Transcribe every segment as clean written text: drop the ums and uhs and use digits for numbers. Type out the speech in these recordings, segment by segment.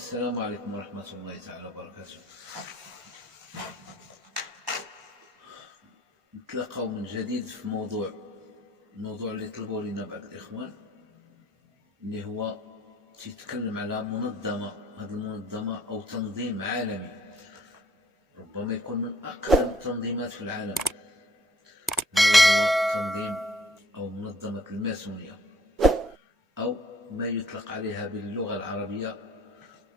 السلام عليكم ورحمة الله تعالى وبركاته. نتلاقاو من جديد في الموضوع اللي طلبوا لنا بعض الإخوان، اللي هو تيتكلم على منظمة. هذه المنظمة أو تنظيم عالمي ربما يكون من أقدم التنظيمات في العالم، هو تنظيم أو منظمة الماسونية، أو ما يطلق عليها باللغة العربية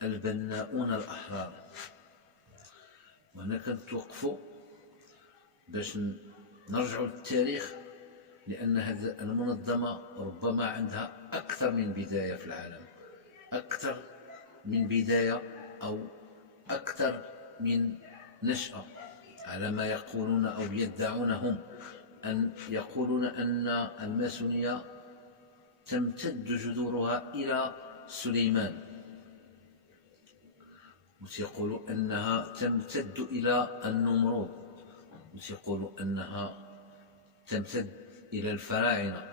البناؤون الأحرار. وهنا كنتوقفوا باش نرجعوا للتاريخ، لأن هذه المنظمة ربما عندها أكثر من بداية في العالم، أكثر من بداية أو أكثر من نشأة، على ما يقولون أو يدعون هم، أن يقولون أن الماسونية تمتد جذورها إلى سليمان، ويقولوا أنها تمتد إلى النمرود، ويقولوا أنها تمتد إلى الفراعنة.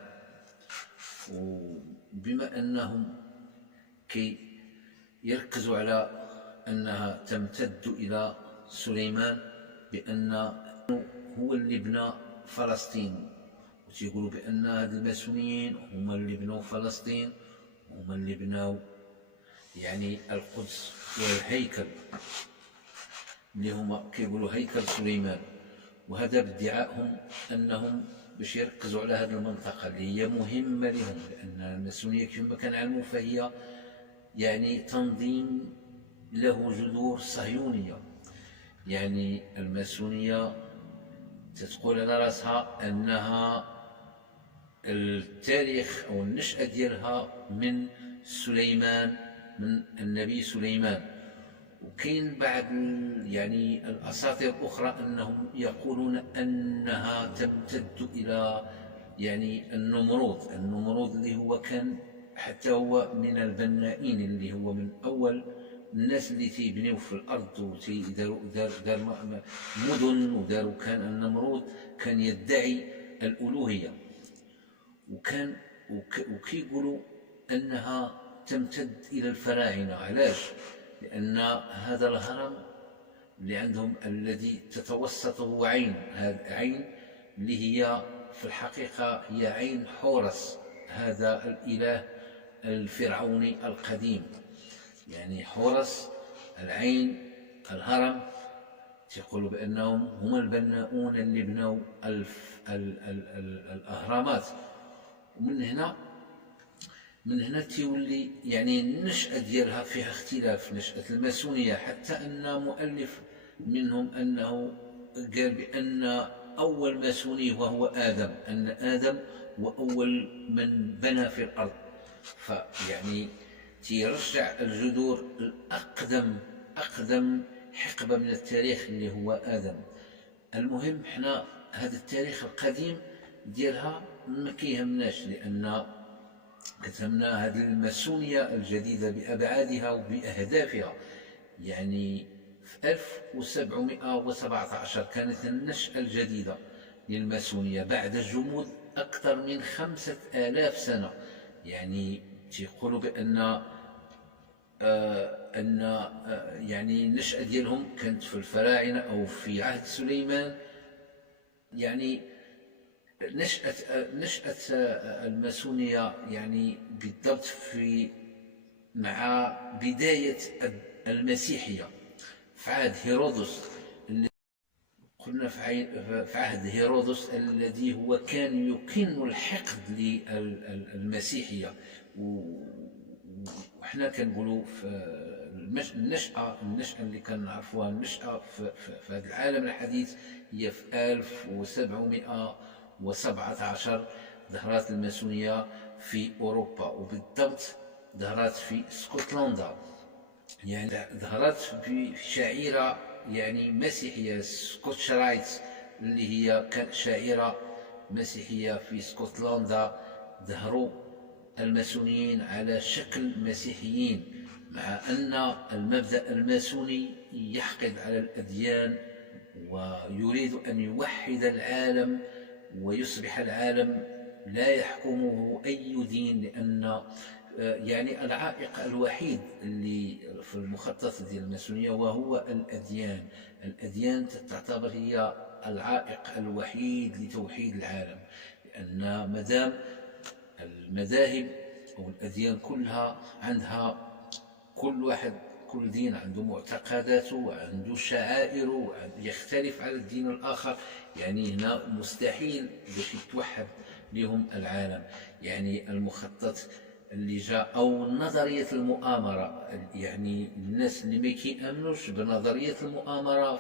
وبما أنهم كي يركزوا على أنها تمتد إلى سليمان، بأن هو اللي بنى فلسطين، ويقولوا بأن هاد الماسونيين هما اللي بنوا فلسطين، هما اللي بناو يعني القدس والهيكل اللي هما كيقولوا هيكل سليمان. وهذا بادعائهم أنهم باش يركزوا على هذه المنطقة اللي هي مهمة لهم، لأن الماسونية كما كنعلموا فهي يعني تنظيم له جذور صهيونية. يعني الماسونية تتقول على راسها أنها التاريخ أو النشأة ديالها من سليمان، من النبي سليمان. وكاين بعض يعني الأساطير الأخرى أنهم يقولون أنها تمتد إلى يعني النمرود اللي هو كان حتى هو من البنائين، اللي هو من أول الناس اللي تيبنيو في الأرض وتيداروا مدن وداروا. كان النمرود كان يدعي الألوهية، وكيقولوا أنها تمتد إلى الفراعنة. علاش؟ لأن هذا الهرم اللي عندهم الذي تتوسطه عين، هذه عين اللي هي في الحقيقة هي عين حورس، هذا الإله الفرعوني القديم. يعني حورس العين الهرم، يقولوا بأنهم هم البناؤون اللي بنوا الأهرامات. ومن هنا تيولي يعني النشأة ديالها فيها اختلاف، نشأة الماسونية، حتى أن مؤلف منهم أنه قال بأن أول ماسوني وهو آدم، أن آدم هو أول من بنى في الأرض. فيعني تيرجع الجذور أقدم حقبة من التاريخ اللي هو آدم. المهم حنا هذا التاريخ القديم ديالها ما كيهمناش، لأن كتهمنا هذه الماسونية الجديدة بأبعادها وبأهدافها. يعني في 1717 كانت النشأة الجديدة للماسونية بعد جمود أكثر من 5000 سنة. يعني تيقولوا بأن يعني النشأة ديالهم كانت في الفراعنة أو في عهد سليمان. يعني نشأة الماسونية يعني بالضبط مع بداية المسيحية في عهد هيرودس. قلنا في عهد هيرودس الذي هو كان يكن الحقد للمسيحية. وحنا كنقولوا في النشأة اللي كنعرفوها، النشأة في هذا العالم الحديث هي في 1717 ظهرت الماسونية في أوروبا، وبالضبط ظهرت في اسكتلندا. يعني ظهرت بشعيرة يعني مسيحية، سكوتش رايت، اللي هي كانت شعيرة مسيحية في اسكتلندا. ظهروا الماسونيين على شكل مسيحيين، مع أن المبدأ الماسوني يحقد على الأديان ويريد أن يوحد العالم ويصبح العالم لا يحكمه أي دين، لأن يعني العائق الوحيد اللي في المخطط ديال الماسونية وهو الأديان. الأديان تعتبر هي العائق الوحيد لتوحيد العالم، لأن مدام المذاهب أو الأديان كلها عندها كل دين عنده معتقداته وعنده شعائره يختلف على الدين الآخر، يعني هنا مستحيل باش يتوحد بهم العالم. يعني المخطط اللي جاء أو نظرية المؤامرة، يعني الناس اللي ما كيأمنوش بنظرية المؤامرة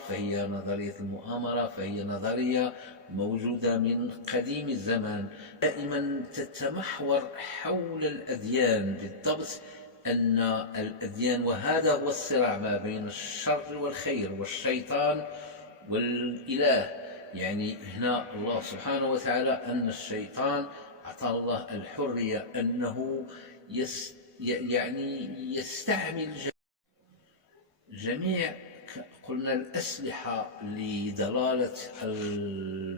فهي نظرية موجودة من قديم الزمان، دائما تتمحور حول الأديان. بالضبط أن الأديان، وهذا هو الصراع ما بين الشر والخير والشيطان والإله. يعني هنا الله سبحانه وتعالى أن الشيطان أعطى الله الحرية أنه يعني يستعمل جميع قلنا الأسلحة لضلالة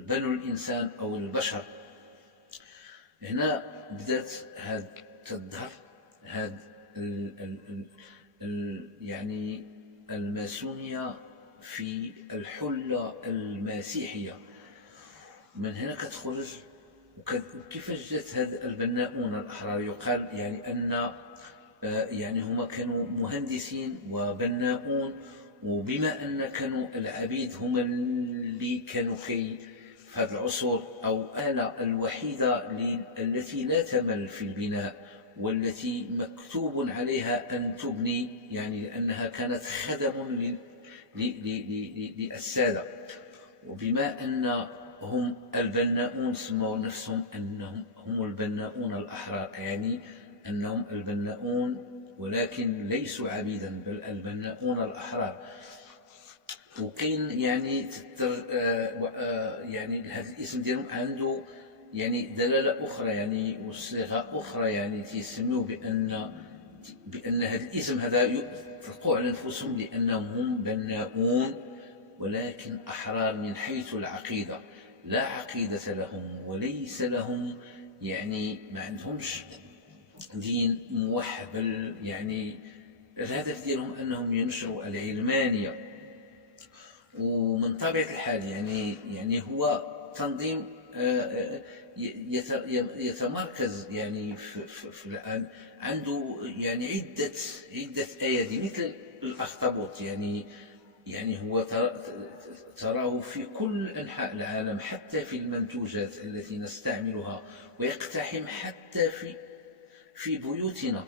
بنو الإنسان أو البشر. هنا بدأت تظهر يعني الماسونية في الحلة المسيحية. من هنا كتخرج وكيفاش جات هاد البناؤون الأحرار. يقال يعني أن يعني هما كانوا مهندسين وبناؤون، وبما أن كانوا العبيد هما اللي كانوا في هذا العصور أو الآلة الوحيدة التي لا تمل في البناء والتي مكتوب عليها أن تبني، يعني لأنها كانت خدم للسادة. وبما أن هم البناؤون سموا نفسهم أنهم هم البناؤون الأحرار، يعني أنهم البناؤون ولكن ليسوا عبيدا بل البناؤون الأحرار. وكاين يعني يعني هذا الاسم ديالهم عنده يعني دلالة أخرى يعني وصيغة أخرى، يعني تيسميوه بأن هذا الاسم هذا يطلقوا على أنفسهم لأنهم هم بناؤون ولكن أحرار من حيث العقيدة. لا عقيدة لهم وليس لهم يعني ما عندهمش دين موحد، بل يعني الهدف ديالهم أنهم ينشروا العلمانية. ومن طبيعة الحال يعني هو تنظيم يتمركز يعني في الآن عنده يعني عدة أيادي مثل الأخطبوط. يعني هو تراه في كل أنحاء العالم حتى في المنتوجات التي نستعملها، ويقتحم حتى في بيوتنا.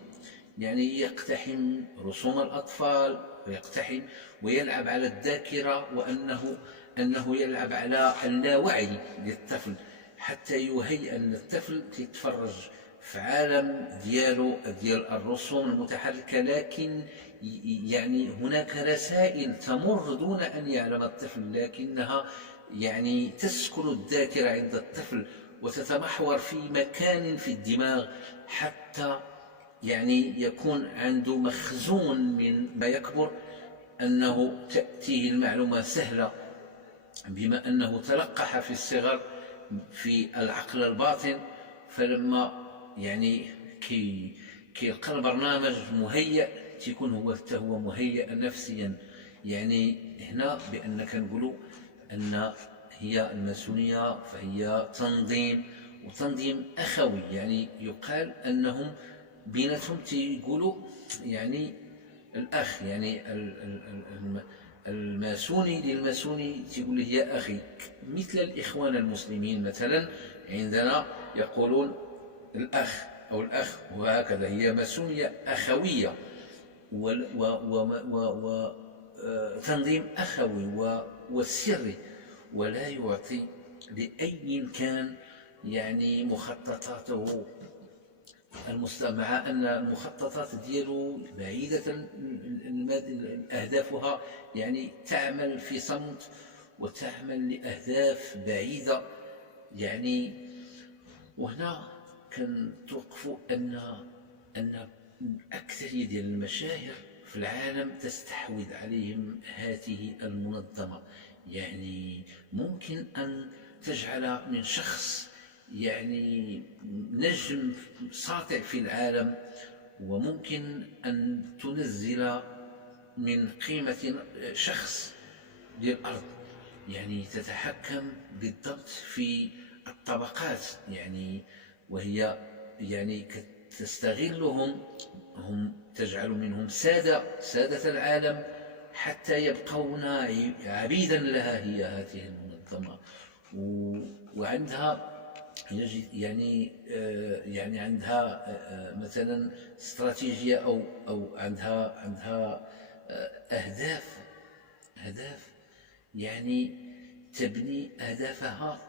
يعني يقتحم رسوم الأطفال ويقتحم ويلعب على الذاكرة، وأنه يلعب على اللاوعي للطفل حتى يهيئ أن الطفل يتفرج في عالم ديال الرسوم المتحركة، لكن يعني هناك رسائل تمر دون أن يعلم الطفل، لكنها يعني تسكن الذاكرة عند الطفل وتتمحور في مكان في الدماغ حتى يعني يكون عنده مخزون من ما يكبر، أنه تأتيه المعلومة سهلة بما أنه تلقح في الصغر في العقل الباطن. فلما يعني كيلقى البرنامج مهيئ تيكون هو مهيئ نفسيا. يعني هنا بأن كنقولوا أن هي الماسونية فهي تنظيم أخوي. يعني يقال أنهم بيناتهم تيقولوا يعني الأخ، يعني الماسوني للماسوني تيقول له يا أخي، مثل الإخوان المسلمين مثلا عندنا يقولون الأخ أو الأخ، وهكذا هي ماسونية أخوية وتنظيم أخوي وسري، ولا يعطي لأي كان يعني مخططاته مع أن المخططات ديالو بعيدة أهدافها يعني تعمل في صمت وتعمل لأهداف بعيدة. يعني وهنا كنتوقفوا أن أكثرية ديال المشاهير في العالم تستحوذ عليهم هذه المنظمة. يعني ممكن أن تجعل من شخص يعني نجم ساطع في العالم وممكن أن تنزل من قيمة شخص ديال الأرض، يعني تتحكم بالضبط في الطبقات، يعني وهي يعني تستغلهم، هم تجعل منهم سادة العالم حتى يبقون عبيدا لها هي هذه المنظمة. وعندها يعني عندها مثلا استراتيجية أو عندها أهداف يعني تبني أهدافها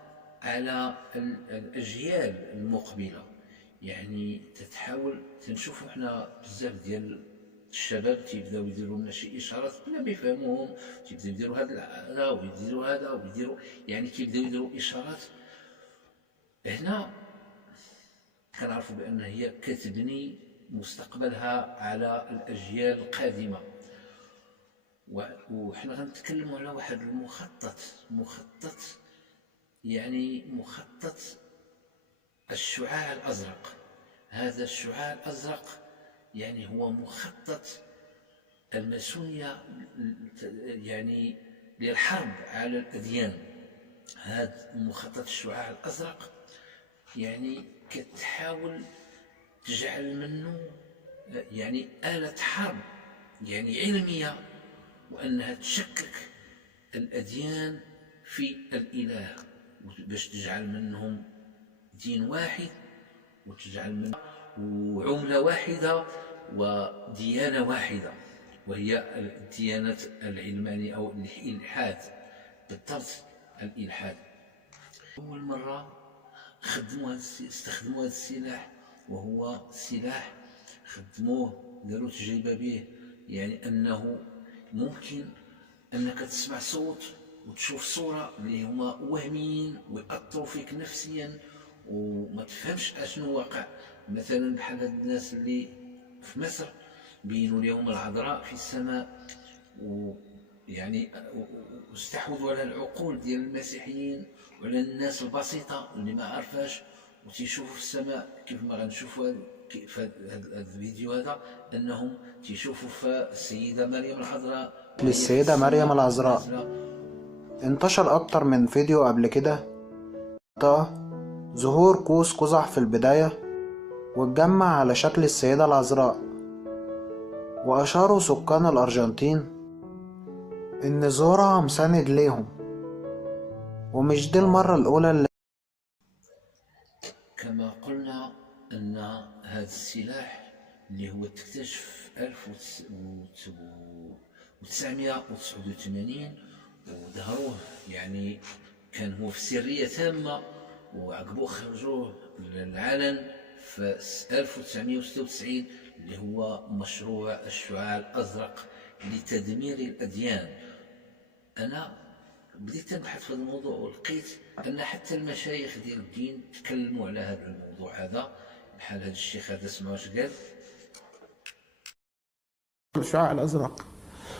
على الأجيال المقبلة. يعني تتحاول، تنشوفوا حنا بزاف ديال الشباب تيبداو يديروا لنا شي اشارات بلا ما يفهموهم، تيبداو يديروا هذا ويديروا هذا ويديروا، يعني كيبداو يديروا اشارات. هنا كنعرفوا بان هي كتبني مستقبلها على الاجيال القادمه. وحنا غنتكلموا على واحد مخطط يعني مخطط الشعاع الازرق. هذا الشعاع الازرق يعني هو مخطط الماسونية يعني للحرب على الأديان. هذا مخطط الشعاع الأزرق يعني كتحاول تجعل منه يعني آلة حرب يعني علمية، وأنها تشكك الأديان في الإله باش تجعل منهم دين واحد، وتجعل منهم وعملة واحدة وديانة واحدة، وهي الديانة العلمانية أو الإلحاد. بالضبط الإلحاد. أول مرة استخدموا هذا السلاح، وهو سلاح خدموه داروا تجربة به، يعني أنه ممكن أنك تسمع صوت وتشوف صورة اللي هما وهميين ويأثروا فيك نفسيا وما تفهمش اشنو واقع. مثلا بحال هاد الناس اللي في مصر بينوا اليوم العذراء في السماء، ويعني استحوذوا على العقول ديال المسيحيين وعلى الناس البسيطة اللي ما عرفاش، وتيشوفوا في السماء كيف ما غنشوفوا في هذا الفيديو هذا، انهم تيشوفوا في السيدة مريم العذراء. للسيدة مريم العذراء انتشر أكتر من فيديو قبل كده، ظهور قوس قزح في البداية واتجمع على شكل السيدة العذراء، وأشاروا سكان الأرجنتين إن زورها مساند ليهم، ومش دي المرة الأولى اللي كما قلنا أن هذا السلاح اللي هو تكتشف في 1989 وظهروه، يعني كان هو في سرية تامة، وعقبوه خرجوه للعلن في 1996 اللي هو مشروع الشعاع الأزرق لتدمير الأديان. أنا بديت نبحث في الموضوع ولقيت أن حتى المشايخ ديال الدين تكلموا على هذا الموضوع هذا، بحال هذا الشيخ هذا اسمه واش قال؟ الشعاع الأزرق.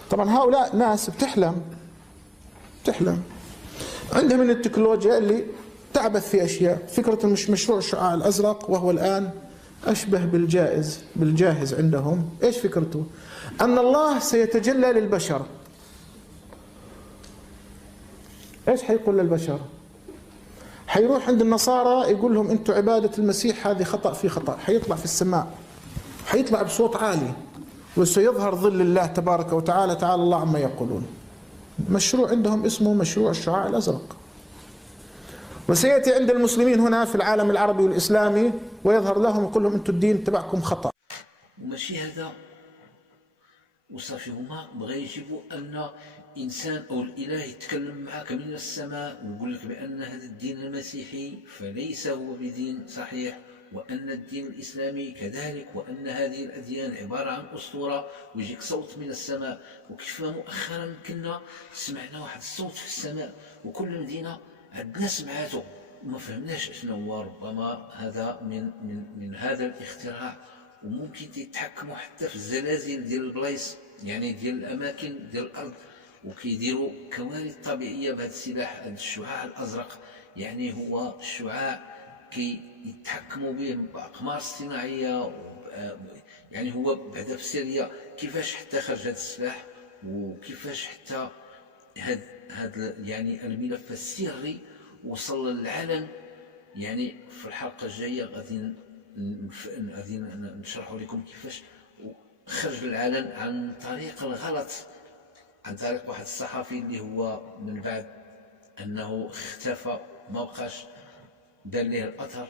طبعا هؤلاء ناس بتحلم عندهم من التكنولوجيا اللي تعبث في أشياء. فكرة مشروع الشعاع الأزرق وهو الآن أشبه بالجاهز عندهم. إيش فكرته؟ أن الله سيتجلى للبشر. إيش حيقول للبشر؟ حيروح عند النصارى يقول لهم أنتم عبادة المسيح هذه خطأ في خطأ. حيطلع في السماء، حيطلع بصوت عالي، وسيظهر ظل الله تبارك وتعالى، تعالى الله عما يقولون. مشروع عندهم اسمه مشروع الشعاع الأزرق. وسيأتي عند المسلمين هنا في العالم العربي والإسلامي ويظهر لهم ويقول لهم أنتم الدين تبعكم خطأ. وماشي هذا وصافي، هما بغا يجيبوا أن إنسان أو الإله يتكلم معك من السماء ويقول لك بأن هذا الدين المسيحي فليس هو بدين صحيح، وأن الدين الإسلامي كذلك، وأن هذه الأديان عبارة عن أسطورة، ويجيك صوت من السماء. وكيف مؤخرا كنا سمعنا واحد الصوت في السماء وكل مدينة عندنا سمعاته وما فهمناش شنو هو. ربما هذا من هذا الاختراع، وممكن يتحكموا حتى في الزلازل ديال البلايص، يعني ديال الأماكن ديال الأرض، وكيديروا كوارث طبيعية بهذا السلاح، هذا الشعاع الأزرق. يعني هو الشعاع كي يتحكموا به بأقمار اصطناعية، يعني هو بعدا في سوريا كيفاش حتى خرج هذا السلاح، وكيفاش حتى هذا يعني الملف السري وصل للعلن. يعني في الحلقة الجاية غادي نشرح لكم كيفاش خرج للعلن عن طريق الغلط، عن طريق واحد الصحفي اللي هو من بعد انه اختفى ما بقاش دار ليه الاثر.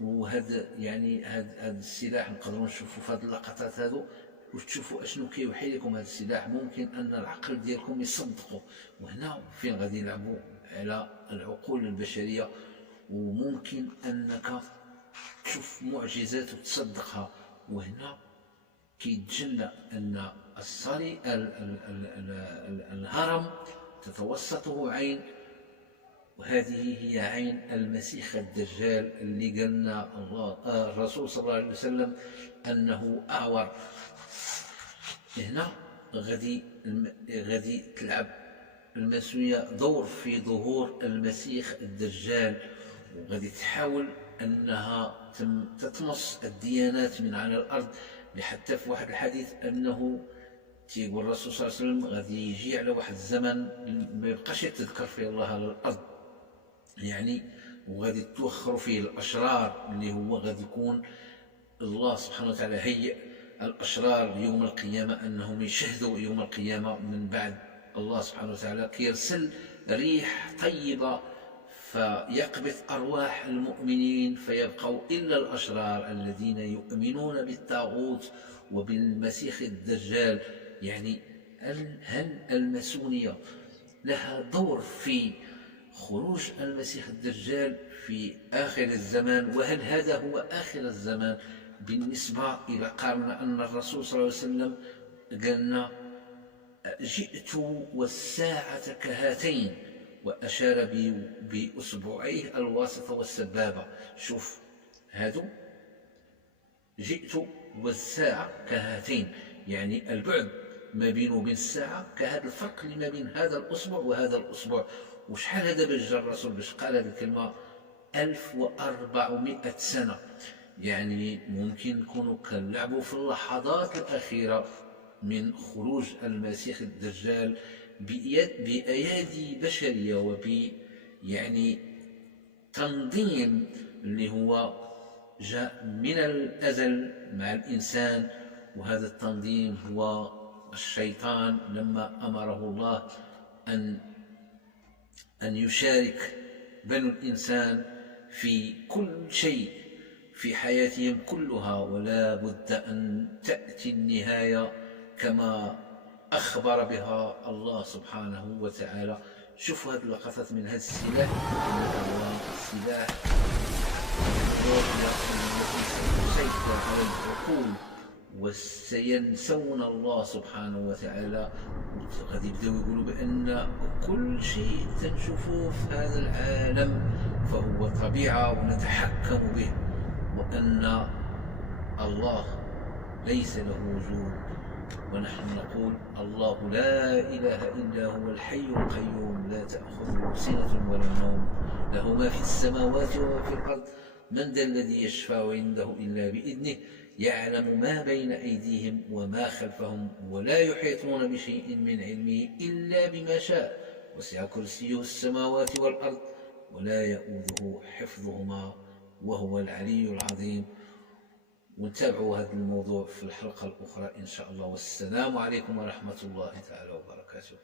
وهذا يعني هذا السلاح نقدروا نشوفوا في هذه اللقطات هذو وتشوفوا اشنو كيوحي لكم. هذا السلاح ممكن ان العقل ديالكم يصدقوا، وهنا فين غادي يلعبوا على العقول البشريه، وممكن انك تشوف معجزات وتصدقها. وهنا كيتجلى ان الصلي الهرم تتوسطه عين، وهذه هي عين المسيح الدجال اللي قالنا الرسول صلى الله عليه وسلم انه اعور. هنا غادي تلعب الماسونية دور في ظهور المسيح الدجال، وغادي تحاول انها تطمس الديانات من على الارض. لحتى في واحد الحديث انه تيقول الرسول صلى الله عليه وسلم غادي يجي على واحد الزمن ما يبقاش يتذكر فيه الله على الارض، يعني وغادي توخروا فيه الاشرار، اللي هو غادي يكون الله سبحانه وتعالى هيئ الاشرار يوم القيامه انهم يشهدوا يوم القيامه. من بعد الله سبحانه وتعالى كيرسل ريح طيبه فيقبض ارواح المؤمنين، فيبقوا الا الاشرار الذين يؤمنون بالطاغوت وبالمسيح الدجال. يعني هل الماسونيه لها دور في خروج المسيح الدجال في آخر الزمان؟ وهل هذا هو آخر الزمان بالنسبة إلى قارنا أن الرسول صلى الله عليه وسلم قالنا جئت والساعة كهاتين، وأشار بأصبعيه الواسطة والسبابة. شوف هادو جئت والساعة كهاتين، يعني البعد ما بينه وبين الساعة كهذا الفرق اللي ما بين هذا الأصبع وهذا الأصبع. وشحال هذا باش جا الرسول باش قال هذه الكلمة؟ 1400 سنة. يعني ممكن نكونوا كنلعبوا في اللحظات الأخيرة من خروج المسيح الدجال بأيادي بشرية يعني تنظيم اللي هو جاء من الأزل مع الإنسان. وهذا التنظيم هو الشيطان لما أمره الله أن يشارك بنو الإنسان في كل شيء في حياتهم كلها، ولا بد أن تأتي النهاية كما أخبر بها الله سبحانه وتعالى. شوفوا هذه اللقطات من هذا السلاح، هو سلاح التي ستسيطر على العقول وسينسون الله سبحانه وتعالى. غادي يبداو يقولوا بأن كل شيء تنشوفوه في هذا العالم فهو طبيعة ونتحكم به، وأن الله ليس له وجود. ونحن نقول الله لا إله إلا هو الحي القيوم لا تأخذه سنة ولا نوم، له ما في السماوات وما في الأرض، من ذا الذي يشفع عنده إلا بإذنه، يعلم ما بين أيديهم وما خلفهم ولا يحيطون بشيء من علمه إلا بما شاء، وسع كرسيه السماوات والأرض ولا يؤوده حفظهما وهو العلي العظيم. ونتابعوا هذا الموضوع في الحلقة الأخرى إن شاء الله، والسلام عليكم ورحمة الله تعالى وبركاته.